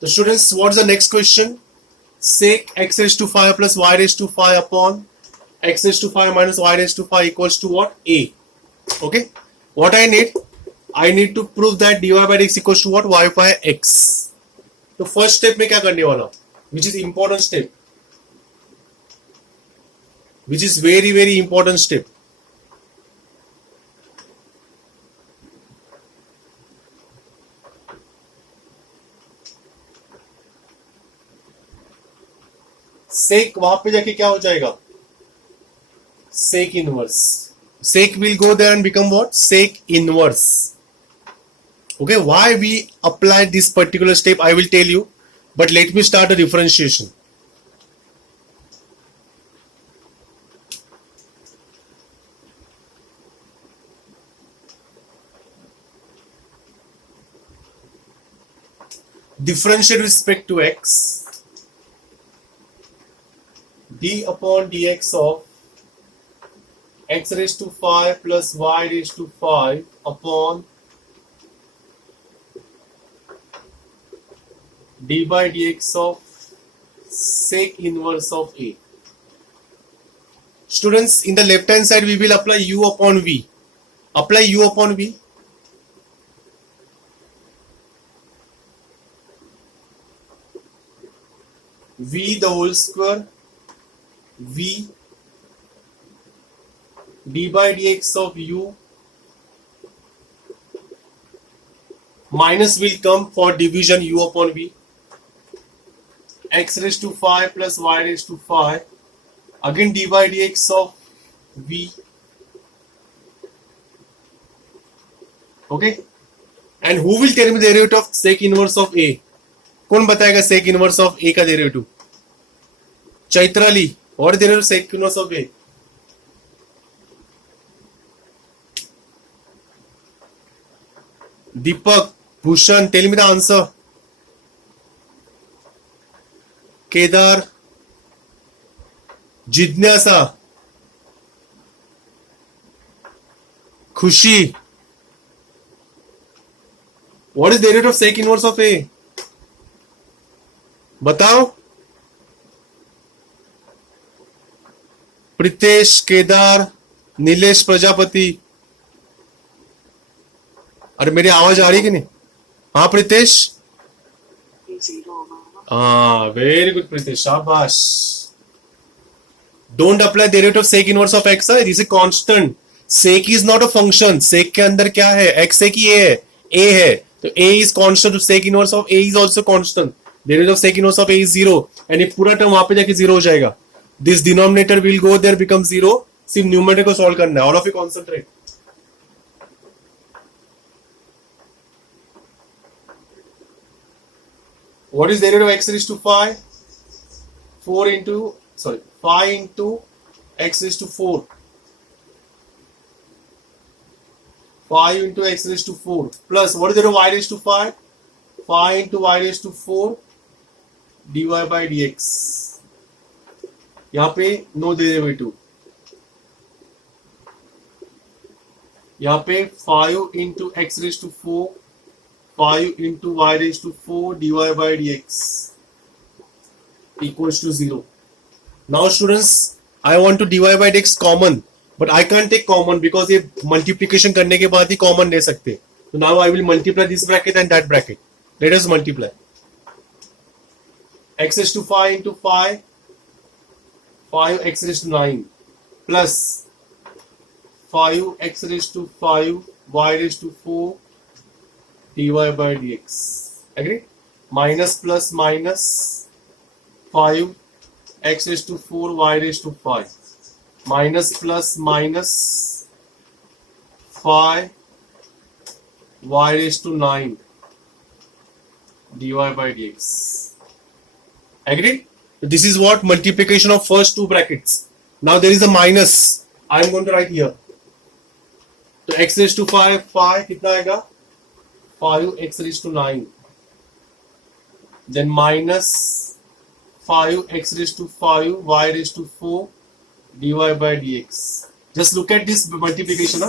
So students, what's the next question? Sec x raised to 5 plus y raised to 5 upon x raised to 5 minus y raised to 5 equals to what? A. Okay. What I need? I need to prove that dy by dx equals to what? Y by x. तो first step में क्या करने वाला, which is important step, which is very very important step. Sec वहां पे जाके क्या हो जाएगा, sec inverse. Sec will go there and become what? Sec inverse. Okay, why we apply this particular step I will tell you, but let me start a differentiation. Differentiate with respect to x, d upon dx of x raised to 5 plus y raised to 5 upon d by dx of sec inverse of a. Students, in the left hand side we will apply u upon v. Apply u upon v. V the whole square, v d by dx of u minus will come for division u upon v, x raised to 5 plus y raised to 5, again d by dx of v. Okay, and who will tell me the derivative of sec inverse of a? कौन बताएगा sec inverse of a का derivative? Chaitrali, what is the derivative of sec inverse of a? Deepak, Bhushan, tell me the answer. Kedar, Jidnyasa, Khushi. What is the derivative of sec inverse of a? बताओ. प्रीतेश, केदार, नीलेश प्रजापति. अरे मेरी आवाज आ रही कि नहीं? हाँ प्रीतेश. हाँ, वेरी गुड प्रीतेश, शाबाश. Don't apply derivative of sec inverse of x. This is constant. Sec is not a function. Sec के अंदर क्या है? एक्स है कि ए है. तो A is constant. Sec inverse of A is also constant. Derivative of sec inverse of A is 0 and ये पूरा टर्म वहां पे जाके 0 हो जाएगा. This denominator will go there, become 0. सिर्फ न्यूमरेटर को सॉल्व करना है. All of you concentrate. What is the derivative of x raised to 5? 5 into x raised to 4. 5 into x raised to 4 plus what is the derivative of y raised to 5? 5 into y raised to 4 dy by dx. यहाँ पे no derivative. यहाँ पे 5 into x raised to 4 5 into y raised to 4 dy by dx equals to 0. Now students, I want to dy by dx common, but I can't take common because ये multiplication करने के बाद ही common ले सकते. So now I will multiply this bracket and that bracket. Let us multiply. X raised to 5 into 5, 5x raised to 9 plus 5x raised to 5 y raised to 4 dy by dx. Agree? Minus plus minus 5 x raised to 4 y raised to 5 minus plus minus 5 y raised to 9 dy by dx. Agree? This is what multiplication of first two brackets. Now there is a minus. I am going to write here. So x raised to 5 कितना आएगा? 5x raised to 9. Then minus 5x raised to 5 y raised to 4 dy by dx. Just look at this multiplication.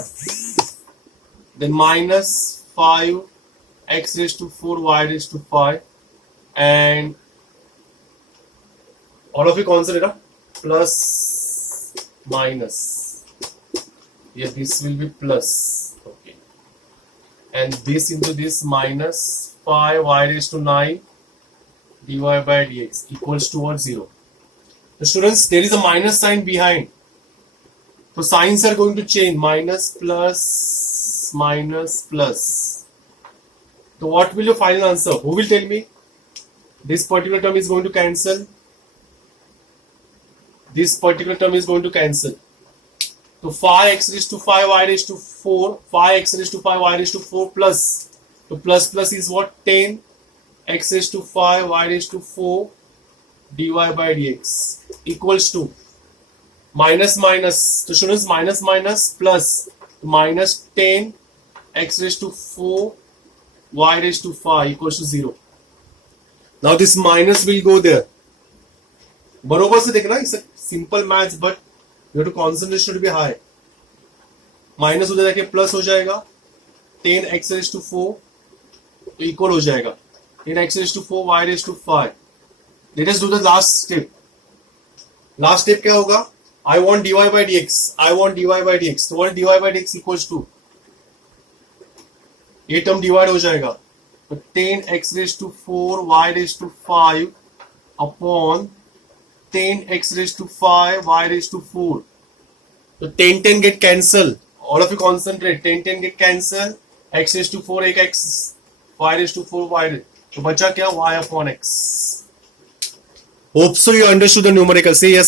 Then minus 5x raised to 4 y raised to 5 and all of you constant era plus minus. Yeah, this will be plus. Okay, and this into this minus 5 y raised to 9 dy by dx equals to what? 0. So students, there is a minus sign behind. So signs are going to change. Minus, plus, minus, plus. So what will your final answer? Who will tell me? This particular term is going to cancel. This particular term is going to cancel. So 5x raised to 5 y raised to 4. 5x raised to 5 y raised to 4 plus. So plus plus is what? 10 x raised to 5 y raised to 4 dy by dx equals to minus minus. So students, minus minus plus minus 10 x raised to 4 y raised to 5 equals to 0. Now this minus will go there. बरोबर से देखना, it's a simple maths but you have to concentration to be high. Minus उधर जाके plus हो जाएगा, 10 x raised to 4 equal हो जाएगा 10 x raised to 4 y raised to 5. Let us do the last step. Last step क्या होगा? I want dy by dx. I want dy by dx. So what dy by dx equals to? ये term divide हो जाएगा. तो 10 x raised to 4 y raised to 5 upon 10 x raised to 5 y raised to 4. So 10 get cancel. All of you concentrate. 10 get cancel. X raised to 4 एक x, y raised to 4 y. तो बचा क्या? Y upon x. Hope so you understood the numerical. Say yes.